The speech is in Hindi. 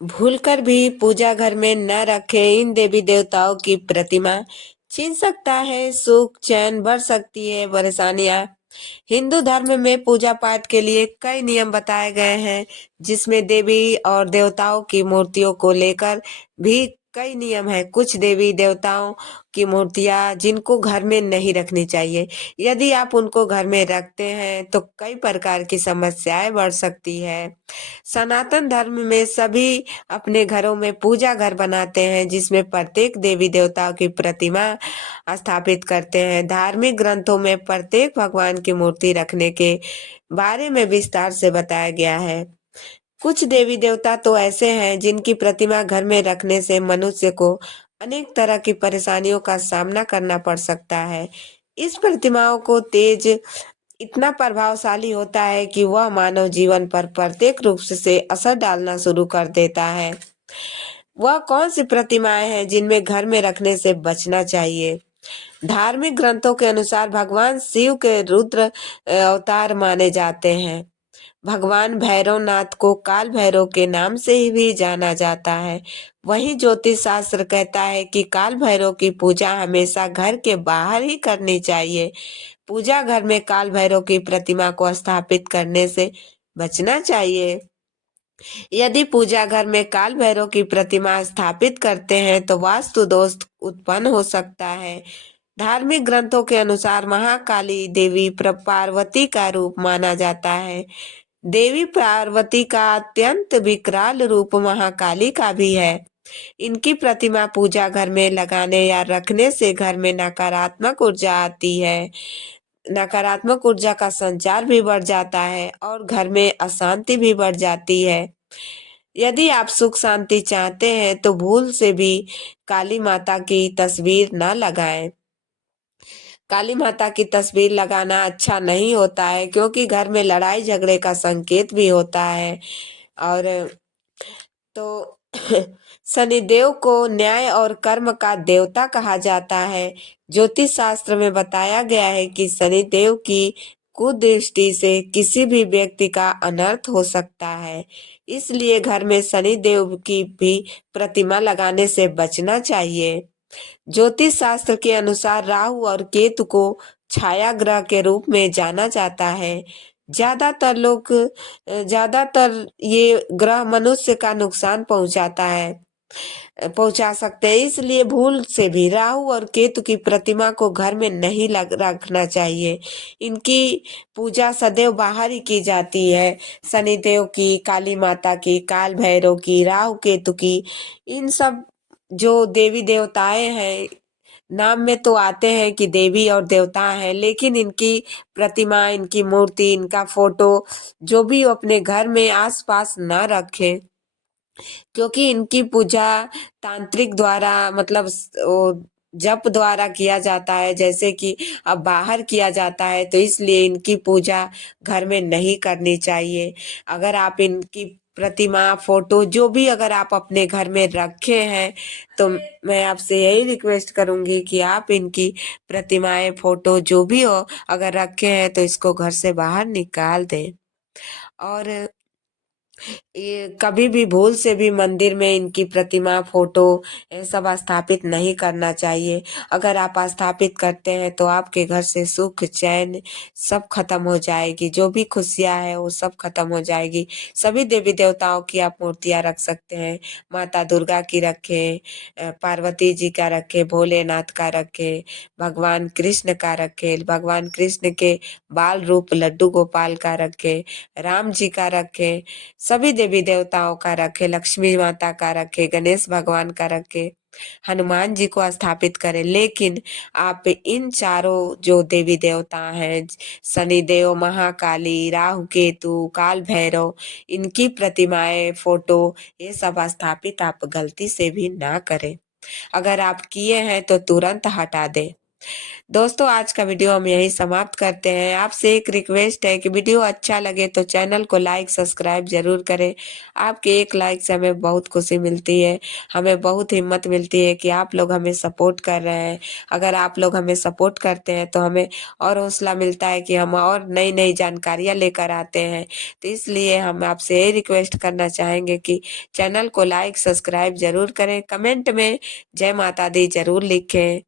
भूलकर भी पूजा घर में न रखे इन देवी देवताओं की प्रतिमा छीन सकता है सुख चैन, बढ़ सकती है परेशानियां। हिंदू धर्म में पूजा पाठ के लिए कई नियम बताए गए हैं, जिसमें देवी और देवताओं की मूर्तियों को लेकर भी कई नियम है। कुछ देवी देवताओं की मूर्तियां जिनको घर में नहीं रखनी चाहिए। यदि आप उनको घर में रखते हैं तो कई प्रकार की समस्याएं बढ़ सकती है। सनातन धर्म में सभी अपने घरों में पूजा घर बनाते हैं, जिसमें प्रत्येक देवी देवताओं की प्रतिमा स्थापित करते हैं। धार्मिक ग्रंथों में प्रत्येक भगवान की मूर्ति रखने के बारे में विस्तार से बताया गया है। कुछ देवी देवता तो ऐसे हैं जिनकी प्रतिमा घर में रखने से मनुष्य को अनेक तरह की परेशानियों का सामना करना पड़ सकता है। इस प्रतिमाओं को तेज इतना प्रभावशाली होता है कि वह मानव जीवन पर प्रत्येक रूप से असर डालना शुरू कर देता है। वह कौन सी प्रतिमाएं हैं जिनमें घर में रखने से बचना चाहिए? धार्मिक ग्रंथों के अनुसार भगवान शिव के रुद्र अवतार माने जाते हैं। भगवान भैरवनाथ को काल भैरव के नाम से ही भी जाना जाता है। वही ज्योतिष शास्त्र कहता है कि काल भैरव की पूजा हमेशा घर के बाहर ही करनी चाहिए। पूजा घर में काल भैरव की प्रतिमा को स्थापित करने से बचना चाहिए। यदि पूजा घर में काल भैरव की प्रतिमा स्थापित करते हैं तो वास्तु दोष उत्पन्न हो सकता है। धार्मिक ग्रंथों के अनुसार महाकाली देवी पार्वती का रूप माना जाता है। देवी पार्वती का अत्यंत विकराल रूप महाकाली का भी है। इनकी प्रतिमा पूजा घर में लगाने या रखने से घर में नकारात्मक ऊर्जा आती है। नकारात्मक ऊर्जा का संचार भी बढ़ जाता है और घर में अशांति भी बढ़ जाती है। यदि आप सुख शांति चाहते हैं तो भूल से भी काली माता की तस्वीर न लगाएं। काली माता की तस्वीर लगाना अच्छा नहीं होता है, क्योंकि घर में लड़ाई झगड़े का संकेत भी होता है। और तो शनिदेव को न्याय और कर्म का देवता कहा जाता है। ज्योतिष शास्त्र में बताया गया है कि शनिदेव की कुदृष्टि से किसी भी व्यक्ति का अनर्थ हो सकता है। इसलिए घर में शनिदेव की भी प्रतिमा लगाने से बचना चाहिए। ज्योतिष शास्त्र के अनुसार राहु और केतु को छाया ग्रह के रूप में जाना जाता है। ज्यादातर ये ग्रह मनुष्य का नुकसान पहुंचा सकते हैं। इसलिए भूल से भी राहु और केतु की प्रतिमा को घर में नहीं रखना चाहिए। इनकी पूजा सदैव बाहर ही की जाती है। शनिदेव की, काली माता की, काल भैरव की, राहु केतु की, इन सब जो देवी देवताएं हैं, नाम में तो आते हैं कि देवी और देवता हैं, लेकिन इनकी प्रतिमा, इनकी मूर्ति, इनका फोटो जो भी वो अपने घर में आसपास ना रखें, क्योंकि इनकी पूजा तांत्रिक द्वारा, मतलब वो जप द्वारा किया जाता है, जैसे कि अब बाहर किया जाता है, तो इसलिए इनकी पूजा घर में नहीं करनी चाहिए। अगर आप इनकी प्रतिमा, फोटो जो भी अगर आप अपने घर में रखे हैं, तो मैं आपसे यही रिक्वेस्ट करूंगी कि आप इनकी प्रतिमाएं, फोटो जो भी हो अगर रखे हैं तो इसको घर से बाहर निकाल दें। और ये कभी भी भूल से भी मंदिर में इनकी प्रतिमा, फोटो ये सब स्थापित नहीं करना चाहिए। अगर आप स्थापित करते हैं तो आपके घर से सुख चैन सब खत्म हो जाएगी। जो भी खुशियां है वो सब खत्म हो जाएगी। सभी देवी देवताओं की आप मूर्तियां रख सकते हैं। माता दुर्गा की रखें, पार्वती जी का रखें, भोलेनाथ का रखें, भगवान कृष्ण का रखें, भगवान कृष्ण के बाल रूप लड्डू गोपाल का रखें, राम जी का रखें, सभी देवी देवताओं का रखे, लक्ष्मी माता का रखे, गणेश भगवान का रखे, हनुमान जी को स्थापित करें। लेकिन आप इन चारों जो देवी देवता हैं, शनिदेव, महाकाली, राहु केतु, काल भैरव, इनकी प्रतिमाएं, फोटो ये सब स्थापित आप गलती से भी ना करें। अगर आप किए हैं तो तुरंत हटा दें। दोस्तों आज का वीडियो हम यहीं समाप्त करते हैं। आपसे एक रिक्वेस्ट है कि वीडियो अच्छा लगे तो चैनल को लाइक सब्सक्राइब ज़रूर करें। आपके एक लाइक से हमें बहुत खुशी मिलती है, हमें बहुत हिम्मत मिलती है कि आप लोग हमें सपोर्ट कर रहे हैं। अगर आप लोग हमें सपोर्ट करते हैं तो हमें और हौसला मिलता है कि हम और नई-नई जानकारियाँ लेकर आते हैं। तो इसलिए हम आपसे यही रिक्वेस्ट करना चाहेंगे कि चैनल को लाइक सब्सक्राइब ज़रूर करें। कमेंट में जय माता दी ज़रूर लिखें।